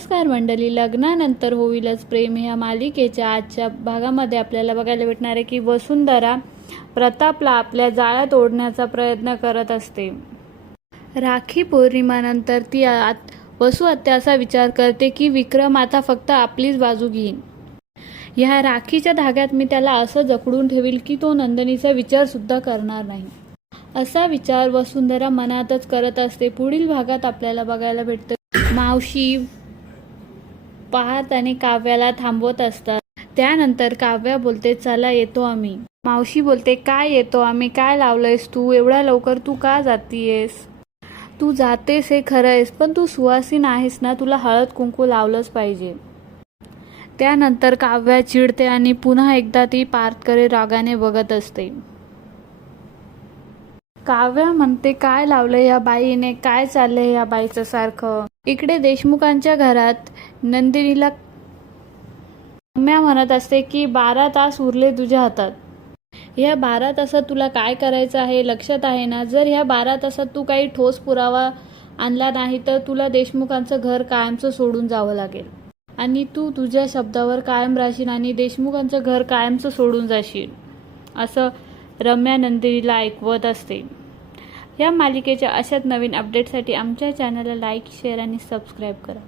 नमस्कार मंडळी लग्नानंतर होईलच प्रेम. ह्या मालिकेच्या आजच्या भागामध्ये आपल्याला बघायला भेटणार आहे की वसुंधरा प्रतापला आपल्या जाळ्यात ओढण्याचा प्रयत्न करत असते. राखी पौर्णिमानंतर ती आत वसू आत्या असा विचार करते की विक्रम आता फक्त आपलीच बाजू घेईन. ह्या राखीच्या धाग्यात मी त्याला असं जकडून ठेवील की तो नंदिनीचा विचारसुद्धा करणार नाही. असा विचार वसुंधरा मनातच करत असते. पुढील भागात आपल्याला बघायला भेटतं. मावशी पाहत आणि काव्याला थांबवत असतात. त्यानंतर काव्या बोलते चला येतो आम्ही. मावशी बोलते काय येतो आम्ही? काय लावलंयस तू? एवढ्या लवकर तू का जातीयेस? तू जातेस हे खरं आहेस पण तू सुवासीन आहेस ना. तुला हळद कुंकू लावलंच पाहिजे. त्यानंतर काव्या चिडते आणि पुन्हा एकदा ती पार्थकडे रागाने बघत असते. काव्या म्हणते काय लावलं या बाईने? काय चाललंय या बाईचं सारखं? इकडे देशमुखांच्या घरात नंदिनीला रम्या म्हणत असते की बारा तास उरले तुझ्या हातात. या बारा तासात तुला काय करायचं आहे लक्षात आहे ना? जर ह्या बारा तासात तू काही ठोस पुरावा आणला नाही तर तुला देशमुखांचं घर कायमचं सोडून जावं लागेल. आणि तू तुझ्या शब्दावर कायम राहशील आणि देशमुखांचं घर कायमचं सोडून जाशील असं रम्या नंदिनीला ऐकवत असते. या मालिकेच्या अशाच नवीन अपडेटसाठी आमच्या चॅनलला लाईक शेअर आणि सबस्क्राईब करा.